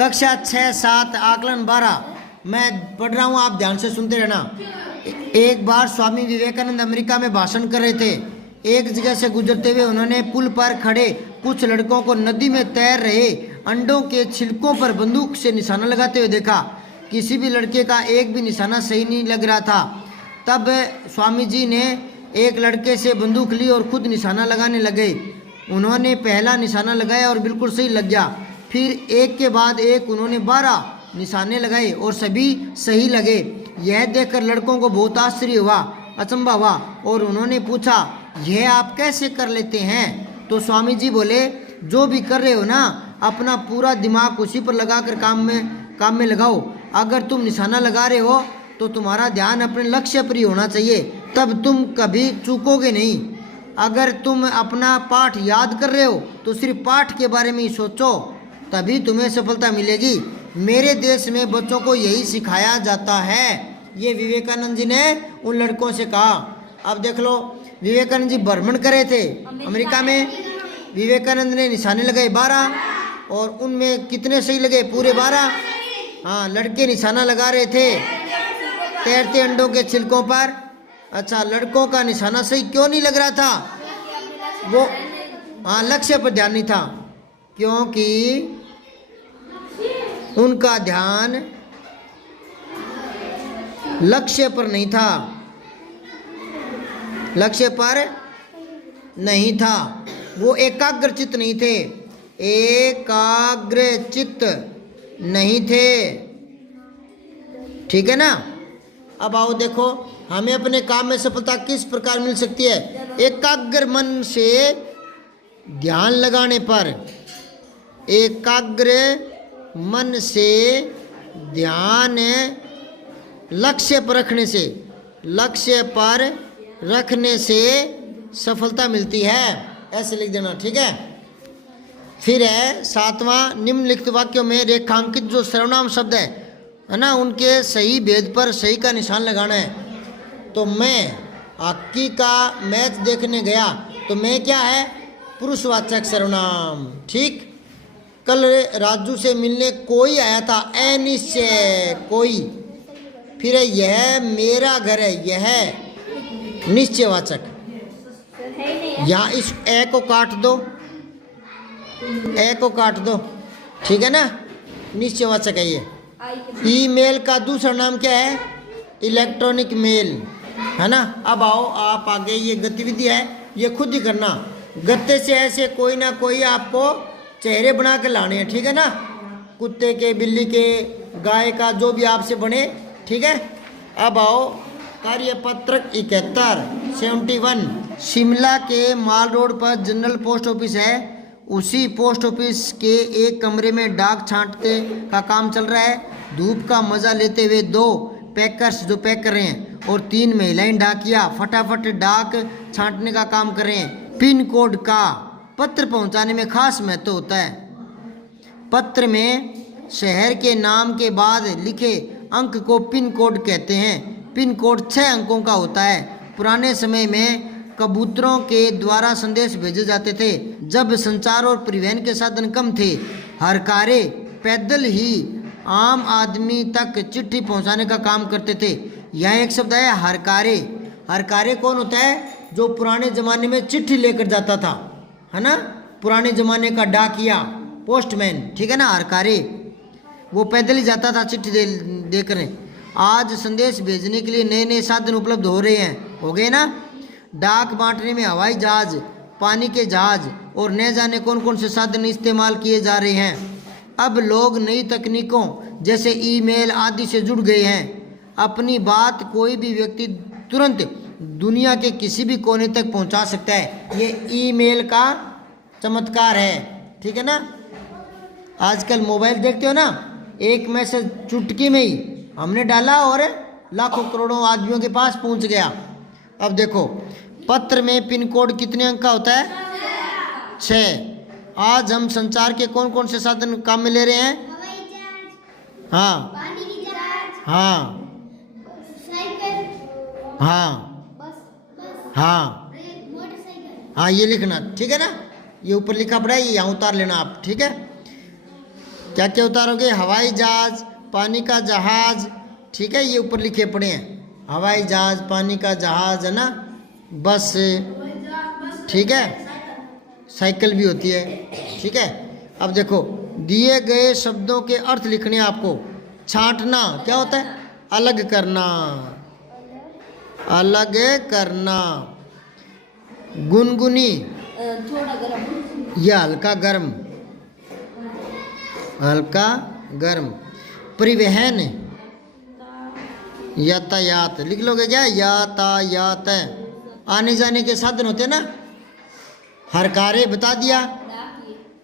कक्षा 6, 7 आकलन 12 मैं पढ़ रहा हूँ, आप ध्यान से सुनते रहना। एक बार स्वामी विवेकानंद अमेरिका में भाषण कर रहे थे। एक जगह से गुजरते हुए उन्होंने पुल पर खड़े कुछ लड़कों को नदी में तैर रहे अंडों के छिलकों पर बंदूक से निशाना लगाते हुए देखा। किसी भी लड़के का एक भी निशाना सही नहीं लग रहा था। तब स्वामी जी ने एक लड़के से बंदूक ली और खुद निशाना लगाने लगे। उन्होंने पहला निशाना लगाया और बिल्कुल सही लग गया। फिर एक के बाद एक उन्होंने 12 निशाने लगाए और सभी सही लगे। यह देखकर लड़कों को बहुत आश्चर्य हुआ, अचंभा हुआ और उन्होंने पूछा, यह आप कैसे कर लेते हैं? तो स्वामी जी बोले, जो भी कर रहे हो ना, अपना पूरा दिमाग उसी पर लगाकर काम में लगाओ। अगर तुम निशाना लगा रहे हो तो तुम्हारा ध्यान अपने लक्ष्य पर ही होना चाहिए, तब तुम कभी चूकोगे नहीं। अगर तुम अपना पाठ याद कर रहे हो तो सिर्फ पाठ के बारे में ही सोचो, तभी तुम्हें सफलता मिलेगी। मेरे देश में बच्चों को यही सिखाया जाता है। ये विवेकानंद जी ने उन लड़कों से कहा। अब देख लो, विवेकानंद जी भ्रमण कर रहे थे अमेरिका में। विवेकानंद ने निशाने लगाए 12 और उनमें कितने सही लगे? पूरे 12। हाँ, लड़के निशाना लगा रहे थे तैरते अंडों के छिलकों पर। अच्छा, लड़कों का निशाना सही क्यों नहीं लग रहा था? वो लक्ष्य पर ध्यान नहीं था, क्योंकि उनका ध्यान लक्ष्य पर नहीं था, लक्ष्य पर नहीं था। वो एकाग्रचित्त नहीं थे, एकाग्रचित्त नहीं थे। ठीक है ना? अब आओ देखो, हमें अपने काम में सफलता किस प्रकार मिल सकती है? एकाग्र मन से ध्यान लगाने पर, एकाग्र मन से ध्यान लक्ष्य पर रखने से, लक्ष्य पर रखने से सफलता मिलती है। ऐसे लिख देना, ठीक है? फिर है 7वां, निम्नलिखित वाक्यों में रेखांकित जो सर्वनाम शब्द है ना, उनके सही भेद पर सही का निशान लगाना है। तो मैं हॉकी का मैच देखने गया, तो मैं क्या है? पुरुषवाचक सर्वनाम। ठीक। कल राजू से मिलने कोई आया था, अनिश्चय कोई। फिर है यह मेरा घर है, यह निश्चयवाचक। यहाँ इस ए को काट दो, ए को काट दो, ठीक है ना? निश्चयवाचक है ये। ईमेल का दूसरा नाम क्या है? इलेक्ट्रॉनिक मेल, है ना? अब आओ आप आगे, ये गतिविधि है, ये खुद ही करना। गत्ते से ऐसे कोई ना कोई आपको चेहरे बना के लाने हैं, ठीक है ना? कुत्ते के, बिल्ली के, गाय का, जो भी आपसे बने, ठीक है? अब आओ कार्यपत्रक 71 शिमला के माल रोड पर जनरल पोस्ट ऑफिस है। उसी पोस्ट ऑफिस के एक कमरे में डाक छांटते का काम चल रहा है। धूप का मजा लेते हुए 2 पैकर्स जो पैक कर रहे हैं और 3 महिलाएं डाकिया फटाफट डाक छांटने का काम कर रहे हैं। पिन कोड का पत्र पहुंचाने में खास महत्व होता है। पत्र में शहर के नाम के बाद लिखे अंक को पिन कोड कहते हैं। पिन कोड 6 अंकों का होता है। पुराने समय में कबूतरों के द्वारा संदेश भेजे जाते थे, जब संचार और परिवहन के साधन कम थे। हरकारे पैदल ही आम आदमी तक चिट्ठी पहुंचाने का काम करते थे। यह एक शब्द है हरकारे। हरकारे कौन होता है? जो पुराने ज़माने में चिट्ठी लेकर जाता था, है ना? पुराने ज़माने का डाकिया, पोस्टमैन, ठीक है ना? हरकारे वो पैदल ही जाता था चिट्ठी देकर। आज संदेश भेजने के लिए नए नए साधन उपलब्ध हो रहे हैं, हो गए ना? डाक बांटने में हवाई जहाज, पानी के जहाज और न जाने कौन कौन से साधन इस्तेमाल किए जा रहे हैं। अब लोग नई तकनीकों जैसे ईमेल आदि से जुड़ गए हैं। अपनी बात कोई भी व्यक्ति तुरंत दुनिया के किसी भी कोने तक पहुंचा सकता है। ये ईमेल का चमत्कार है, ठीक है ना? आजकल मोबाइल देखते हो ना, एक मैसेज चुटकी में ही हमने डाला और लाखों करोड़ों आदमियों के पास पहुंच गया। अब देखो, पत्र में पिन कोड कितने अंक का होता है? 6। आज हम संचार के कौन कौन से साधन काम में ले रहे हैं? हाँ हाँ हाँ हाँ हाँ, ये लिखना, ठीक है ना? ये ऊपर लिखा पड़ा है, ये यहाँ उतार लेना आप, ठीक है? क्या क्या उतारोगे? हवाई जहाज, पानी का जहाज, ठीक है, ये ऊपर लिखे पड़े हैं, हवाई जहाज, पानी का जहाज, है ना, बस, ठीक है, साइकिल भी होती है, ठीक है। अब देखो, दिए गए शब्दों के अर्थ लिखने आपको। छांटना क्या होता है? अलग करना, अलग करना। गुनगुनी, थोड़ा गर्म, या हल्का गर्म, हल्का गर्म। परिवहन, यातायात, लिख लोगे क्या? यातायात, आने जाने के साधन होते हैं ना। हरकारे बता दिया,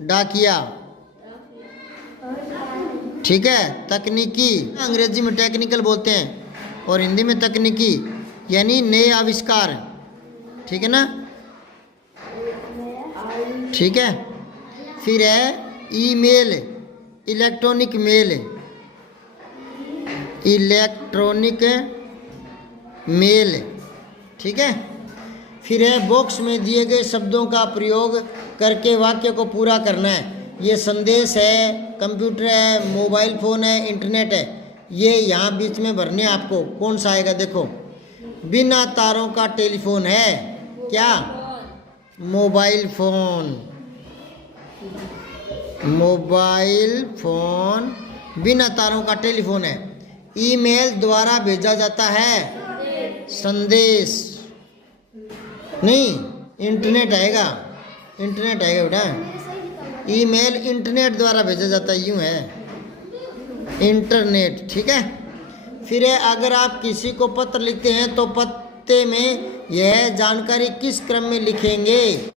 डाकिया, ठीक है। तकनीकी, अंग्रेजी में टेक्निकल बोलते हैं और हिंदी में तकनीकी, यानी नए आविष्कार, ठीक है ना, ठीक है। फिर है email, electronic mail, electronic mail, ठीक है। फिर है बॉक्स में दिए गए शब्दों का प्रयोग करके वाक्य को पूरा करना है। ये संदेश है, कंप्यूटर है, मोबाइल फ़ोन है, इंटरनेट है, ये यहाँ बीच में भरने आपको। कौन सा आएगा? देखो, बिना तारों का टेलीफोन है, क्या? मोबाइल फ़ोन, मोबाइल फ़ोन बिना तारों का टेलीफोन है। ईमेल द्वारा भेजा जाता है संदेश, नहीं, इंटरनेट आएगा, इंटरनेट आएगा बेटा। ईमेल इंटरनेट द्वारा भेजा जाता है, यूँ है, इंटरनेट, ठीक है। फिर है, अगर आप किसी को पत्र लिखते हैं तो पत्ते में यह जानकारी किस क्रम में लिखेंगे?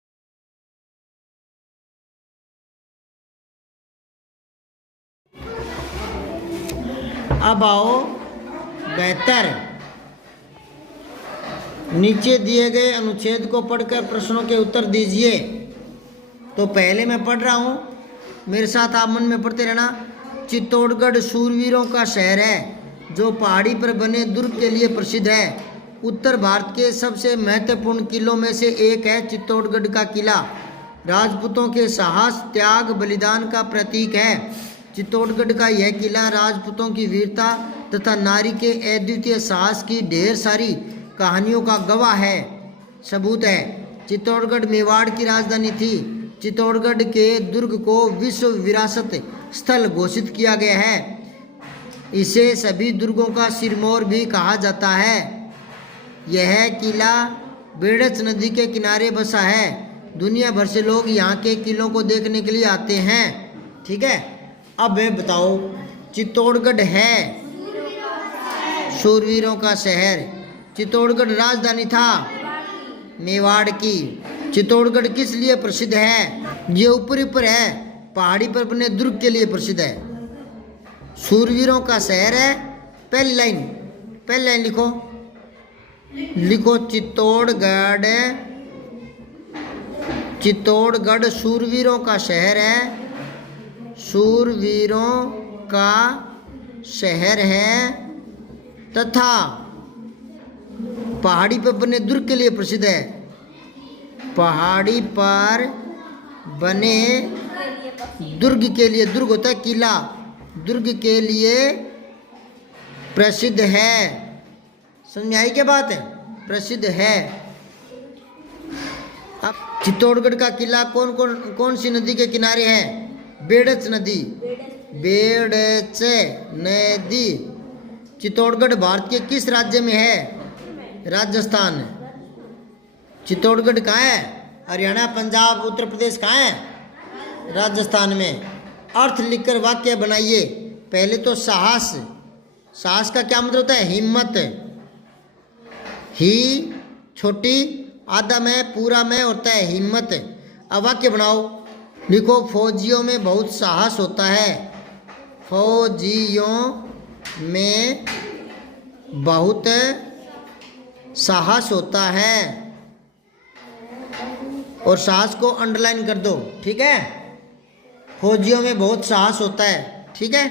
अब आओ बेहतर, नीचे दिए गए अनुच्छेद को पढ़कर प्रश्नों के उत्तर दीजिए। तो पहले मैं पढ़ रहा हूँ, मेरे साथ आप मन में पढ़ते रहना। चित्तौड़गढ़ शूरवीरों का शहर है जो पहाड़ी पर बने दुर्ग के लिए प्रसिद्ध है। उत्तर भारत के सबसे महत्वपूर्ण किलों में से एक है चित्तौड़गढ़ का किला। राजपूतों के साहस, त्याग, बलिदान का प्रतीक है। चित्तौड़गढ़ का यह किला राजपूतों की वीरता तथा नारी के अद्वितीय साहस की ढेर सारी कहानियों का गवाह है, सबूत है। चित्तौड़गढ़ मेवाड़ की राजधानी थी। चित्तौड़गढ़ के दुर्ग को विश्व विरासत स्थल घोषित किया गया है। इसे सभी दुर्गों का सिरमौर भी कहा जाता है। यह किला बेड़च नदी के किनारे बसा है। दुनिया भर से लोग यहाँ के किलों को देखने के लिए आते हैं, ठीक है। अब बताओ, चित्तौड़गढ़ है शूरवीरों का शहर। चित्तौड़गढ़ राजधानी था मेवाड़ की। चित्तौड़गढ़ किस लिए प्रसिद्ध है? ये ऊपरी पर है, पहाड़ी पर बने दुर्ग के लिए प्रसिद्ध है। शूरवीरों का शहर है, पहली लाइन लिखो चित्तौड़गढ़ शूरवीरों का शहर है, शूरवीरों का शहर है तथा पहाड़ी पर बने दुर्ग के लिए प्रसिद्ध है। पहाड़ी पर बने दुर्ग के लिए, दुर्ग होता है किला, दुर्ग के लिए प्रसिद्ध है। समझ में आई क्या बात है? प्रसिद्ध है। अब चित्तौड़गढ़ का किला कौन सी नदी के किनारे है? बेड़च नदी, बेड़च नदी। चित्तौड़गढ़ भारत के किस राज्य में है? राजस्थान। चित्तौड़गढ़ कहाँ है? हरियाणा, पंजाब, उत्तर प्रदेश कहाँ है? राजस्थान में। अर्थ लिखकर वाक्य बनाइए। पहले तो साहस, साहस का क्या मतलब होता है? हिम्मत। ही छोटी, आधा में, पूरा में होता है हिम्मत। अब वाक्य बनाओ। लिखो, फौजियों में बहुत साहस होता है। फौजियों में बहुत साहस होता है। और साहस को अंडरलाइन कर दो, ठीक है। फौजियों में बहुत साहस होता है, ठीक है।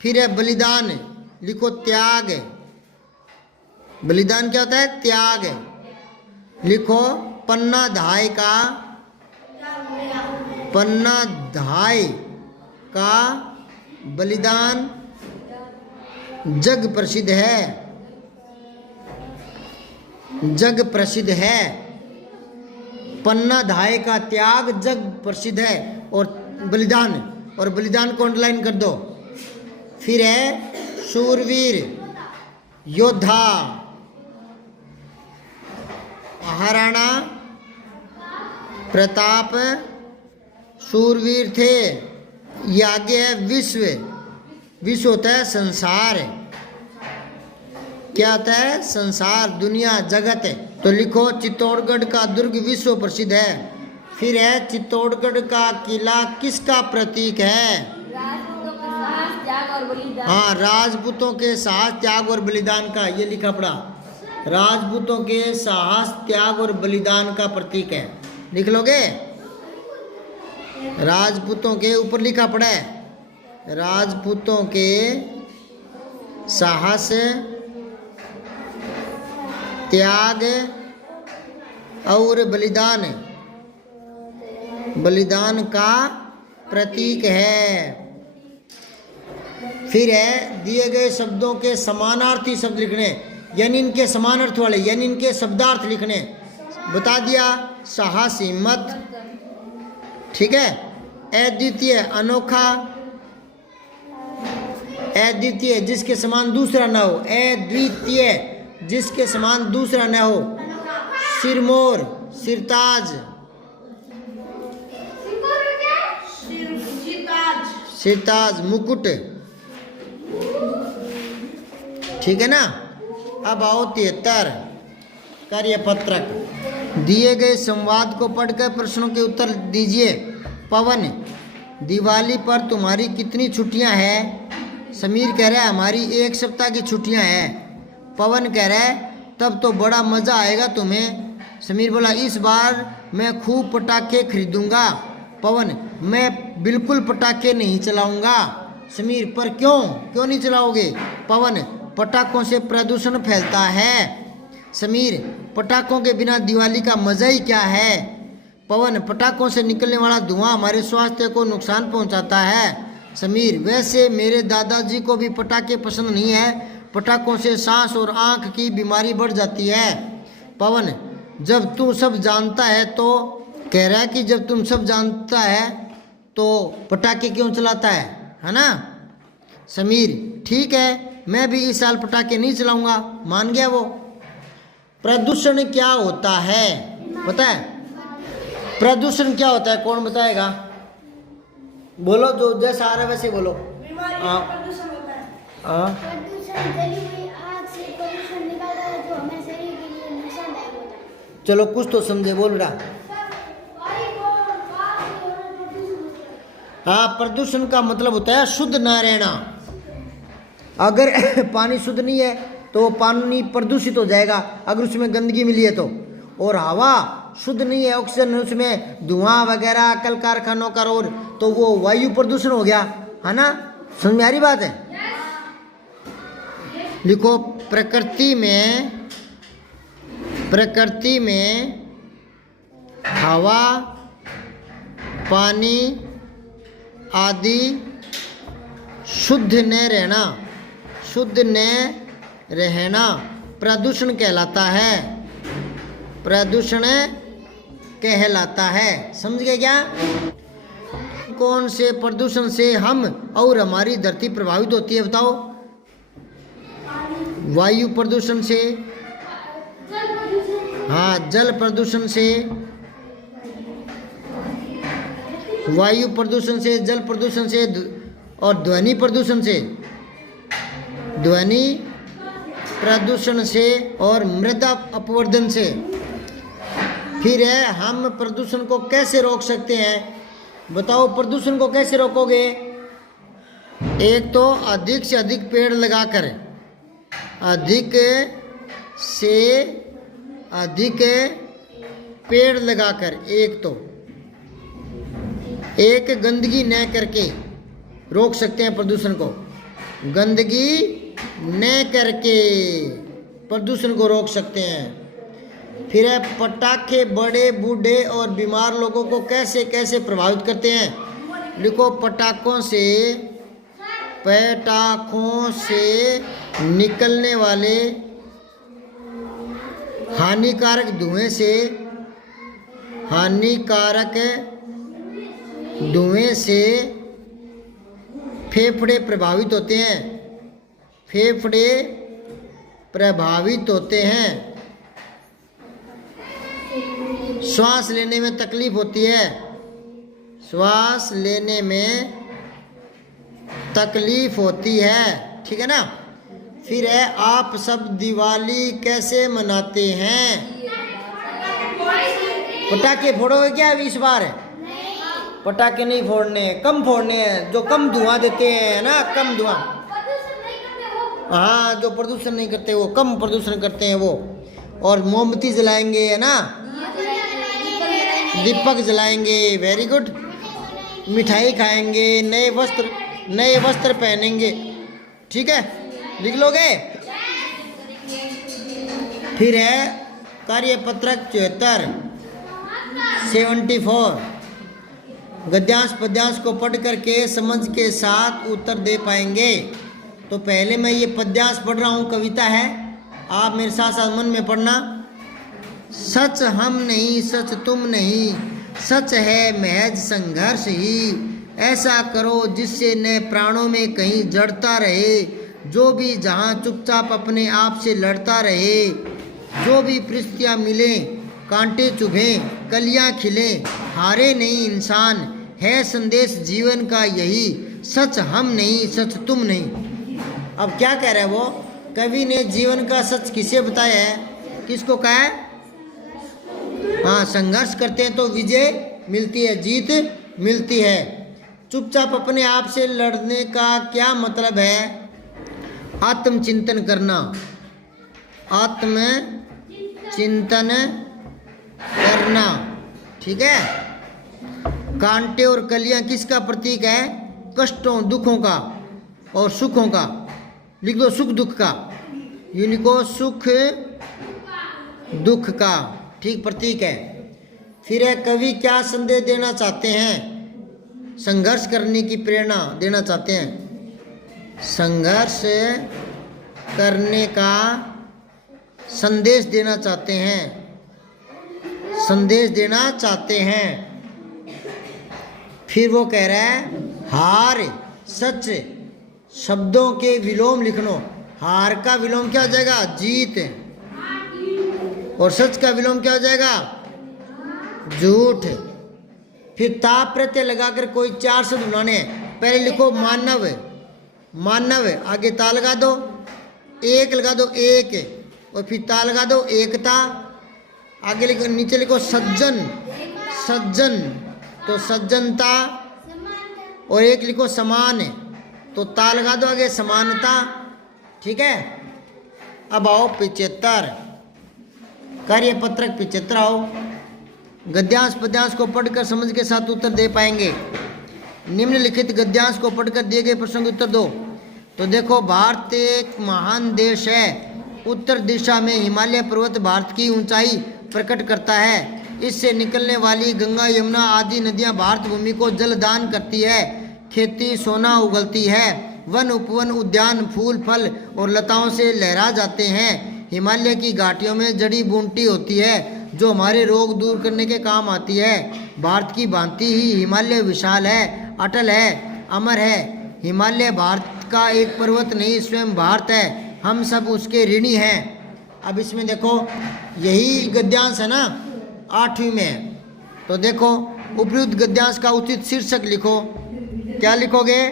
फिर है बलिदान, लिखो त्याग। बलिदान क्या होता है? त्याग। लिखो पन्ना धाय का बलिदान जग प्रसिद्ध है, जग प्रसिद्ध है। पन्ना धाय का त्याग जग प्रसिद्ध है, और बलिदान को अंडरलाइन कर दो। फिर है शूरवीर योद्धा, महाराणा प्रताप शूरवीर थे। ये आगे है विश्व, विश्व होता है संसार, क्या होता है? संसार, दुनिया, जगत। तो लिखो चित्तौड़गढ़ का दुर्ग विश्व प्रसिद्ध है। फिर है चित्तौड़गढ़ का किला किसका प्रतीक है? हाँ, राजपूतों के साहस त्याग और बलिदान का, ये लिखा पड़ा, राजपूतों के साहस त्याग और बलिदान का प्रतीक है। लिख लोगे? राजपूतों के ऊपर लिखा पड़ा है, राजपूतों के साहस त्याग और बलिदान का प्रतीक है। फिर है दिए गए शब्दों के समानार्थी शब्द लिखने, यानी इनके समान अर्थ वाले, यानी इनके शब्दार्थ लिखने। बता दिया, साहस हिम्मत, ठीक है। अद्वितीय अनोखा, अद्वितीय जिसके समान दूसरा न हो, अद्वितीय जिसके समान दूसरा न हो। सिरमौर, सिरताज, सिरताज मुकुट, ठीक है ना। अब आओ 73 कार्यपत्रक। दिए गए संवाद को पढ़कर प्रश्नों के उत्तर दीजिए। पवन, दिवाली पर तुम्हारी कितनी छुट्टियां हैं? समीर कह रहा है हमारी 1 सप्ताह की छुट्टियां हैं। पवन कह रहा है तब तो बड़ा मज़ा आएगा तुम्हें। समीर बोला इस बार मैं खूब पटाखे खरीदूंगा। पवन, मैं बिल्कुल पटाखे नहीं चलाऊंगा। समीर, पर क्यों नहीं चलाओगे? पवन, पटाखों से प्रदूषण फैलता है। समीर, पटाखों के बिना दिवाली का मज़ा ही क्या है? पवन, पटाखों से निकलने वाला धुआं हमारे स्वास्थ्य को नुकसान पहुंचाता है। समीर, वैसे मेरे दादाजी को भी पटाखे पसंद नहीं है, पटाखों से सांस और आँख की बीमारी बढ़ जाती है। पवन, जब तू सब जानता है तो, कह रहा है कि जब तुम सब जानता है तो पटाखे क्यों चलाता है ना। समीर, ठीक है, मैं भी इस साल पटाखे नहीं चलाऊंगा। मान गया वो। प्रदूषण क्या होता है पता है? प्रदूषण क्या होता है, कौन बताएगा? बोलो, जो जैसा आ रहा है वैसे बोलो। चलो कुछ तो समझे, बोल रहा। हाँ, प्रदूषण का मतलब होता है शुद्ध न रहना। अगर पानी शुद्ध नहीं है तो पानी प्रदूषित हो जाएगा, अगर उसमें गंदगी मिली है तो। और हवा शुद्ध नहीं है, ऑक्सीजन उसमें धुआं वगैरह कल कारखानों का, और तो वो वायु प्रदूषण हो गया, है ना। समझ में आ रही बात है? लिखो, प्रकृति में हवा, पानी आदि शुद्ध न रहना प्रदूषण कहलाता है। प्रदूषण कहलाता है। समझ गए क्या? कौन से प्रदूषण से हम और हमारी धरती प्रभावित होती है बताओ? वायु प्रदूषण से, हाँ, जल प्रदूषण से, वायु प्रदूषण से, जल प्रदूषण से, और ध्वनि प्रदूषण से, ध्वनि प्रदूषण से, और मृदा अपवर्धन से। फिर है हम प्रदूषण को कैसे रोक सकते हैं? बताओ, प्रदूषण को कैसे रोकोगे? एक तो अधिक से अधिक पेड़ लगाकर, अधिक से अधिक पेड़ लगाकर, एक गंदगी न करके रोक सकते हैं प्रदूषण को। गंदगी न करके प्रदूषण को रोक सकते हैं। फिर है पटाखे बड़े, बूढ़े और बीमार लोगों को कैसे कैसे प्रभावित करते हैं? लिखो, पटाखों से पटाखों से निकलने वाले हानिकारक धुएं से फेफड़े प्रभावित होते हैं। श्वास लेने में तकलीफ होती है। ठीक है ना। फिर है, आप सब दिवाली कैसे मनाते हैं? पटाखे फोड़ोगे क्या इस बार? पटाखे नहीं फोड़ने, कम फोड़ने हैं, जो कम धुआं देते हैं ना, कम धुआं। हाँ, जो प्रदूषण नहीं करते वो कम प्रदूषण करते हैं वो। और मोमबत्ती जलाएंगे, है ना, दीपक जलाएंगे। Very good. मिठाई खाएंगे, नए वस्त्र पहनेंगे। ठीक है, लिख लोगे? फिर है कार्यपत्रक 74 गद्यांश पद्यांश को पढ़ करके समझ के साथ उत्तर दे पाएंगे। तो पहले मैं ये पद्यांश पढ़ रहा हूँ, कविता है, आप मेरे साथ साथ मन में पढ़ना। सच हम नहीं, सच तुम नहीं, सच है महज संघर्ष ही। ऐसा करो जिससे न प्राणों में कहीं जड़ता रहे, जो भी जहाँ चुपचाप अपने आप से लड़ता रहे। जो भी परिस्थितियाँ मिलें, कांटे चुभें, कलियाँ खिलें, हारे नहीं इंसान। है संदेश जीवन का यही, सच हम नहीं, सच तुम नहीं। अब क्या कह रहा है वो कवि ने? जीवन का सच किसे बताया है? किसको कहा है? हाँ, संघर्ष करते हैं तो विजय मिलती है, जीत मिलती है। चुपचाप अपने आप से लड़ने का क्या मतलब है? आत्मचिंतन करना, आत्मचिंतन करना। ठीक है। कांटे और कलियां किसका प्रतीक है? कष्टों, दुखों का और सुखों का। लिख दो, सुख दुख का। यूं लिखो, सुख दुख का। ठीक, प्रतीक है। फिर है, कवि क्या संदेश देना चाहते हैं? संघर्ष करने की प्रेरणा देना चाहते हैं। संघर्ष करने का संदेश देना चाहते हैं, संदेश देना चाहते हैं। फिर वो कह रहा है, हार सच शब्दों के विलोम लिखनो। हार का विलोम क्या हो जाएगा? जीत। और सच का विलोम क्या हो जाएगा? झूठ। फिर ताप प्रत्यय लगाकर कोई 4 शब्द बनाने हैं। पहले लिखो मानव, मानव, आगे ता लगा दो, एक लगा दो, एक, और फिर ता लगा दो, एकता। आगे लिखो, नीचे लिखो सज्जन, सज्जन, तो सज्जनता, और एक लिखो समान, तो ता लगा दो आगे, समानता। ठीक है। अब आओ 75 कार्यपत्रक 75 आओ। गद्यांश पद्यांश को पढ़कर समझ के साथ उत्तर दे पाएंगे। निम्नलिखित गद्यांश को पढ़कर दिए गए प्रश्न के उत्तर दो। तो देखो, भारत एक महान देश है। उत्तर दिशा में हिमालय पर्वत भारत की ऊंचाई प्रकट करता है। इससे निकलने वाली गंगा, यमुना आदि नदियां भारत भूमि को जल दान करती है। खेती सोना उगलती है। वन उपवन उद्यान फूल फल और लताओं से लहरा जाते हैं। हिमालय की घाटियों में जड़ी बूटी होती है जो हमारे रोग दूर करने के काम आती है। भारत की भांति ही हिमालय विशाल है, अटल है, अमर है। हिमालय भारत का एक पर्वत नहीं, स्वयं भारत है। हम सब उसके ऋणी हैं। अब इसमें देखो, यही गद्यांश है ना, 8वीं में है। तो देखो, उपयुक्त गद्यांश का उचित शीर्षक लिखो। क्या लिखोगे?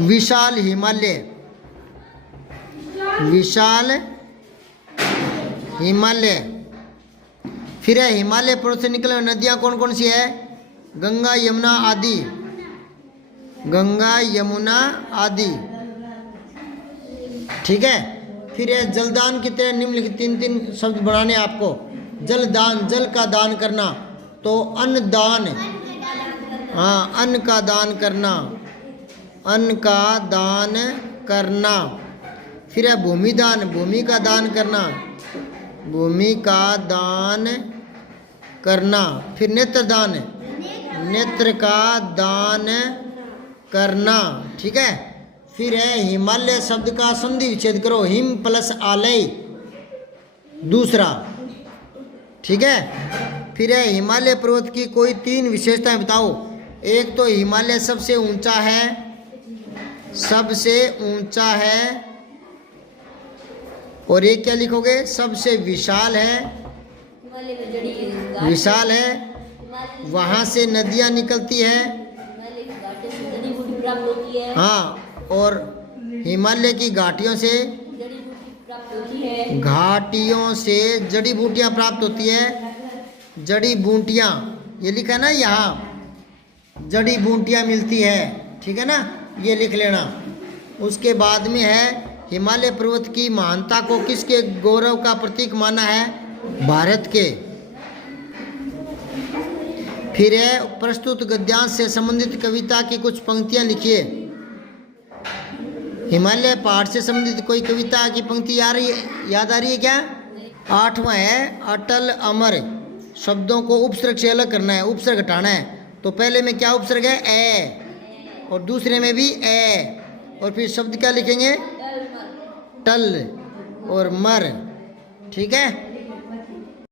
विशाल हिमालय, विशाल हिमालय। फिर है, हिमालय पर्वत से निकले हुए नदियां कौन कौन सी है? गंगा यमुना आदि, गंगा यमुना आदि। ठीक है। फिर है, जलदान की तरह निम्नलिखित 3 शब्द बनाने आपको। जलदान, जल का दान करना, तो अन्नदान। हाँ, अन्न का दान करना, अन्न का दान करना। फिर है, भूमिदान, भूमि का दान करना, भूमि का दान करना। फिर नेत्रदान, नेत्र का दान करना। ठीक है। फिर है हिमालय शब्द का संधि विच्छेद करो, हिम प्लस आलय, दूसरा। ठीक है। फिर है हिमालय पर्वत की कोई 3 विशेषताएं बताओ। एक तो हिमालय सबसे ऊंचा है, सबसे ऊंचा है, और एक क्या लिखोगे, सबसे विशाल है, हिमालय में जड़ी विशाल है, हिमालय वहाँ से नदियाँ निकलती हैं। हिमालय की घाटियों से जड़ी बूटी प्राप्त होती है। हाँ, और हिमालय की घाटियों से, जड़ी बूटी प्राप्त होती है। घाटियों से जड़ी बूटियाँ प्राप्त होती है। जड़ी बूटियाँ, ये लिखा ना यहाँ, जड़ी बूटियाँ मिलती है। ठीक है ना, ये लिख लेना। उसके बाद में है हिमालय पर्वत की महानता को किसके गौरव का प्रतीक माना है, भारत के। फिर है प्रस्तुत गद्यांश से संबंधित कविता की कुछ पंक्तियां लिखिए। हिमालय पहाड़ से संबंधित कोई कविता की पंक्ति याद आ रही है क्या? 8वां है अटल अमर, शब्दों को उपसर्ग से अलग करना है, उपसर्ग हटाना है। तो पहले में क्या उपसर्ग है, ए, और दूसरे में भी ए, और फिर शब्द क्या लिखेंगे, टल और मर। ठीक है।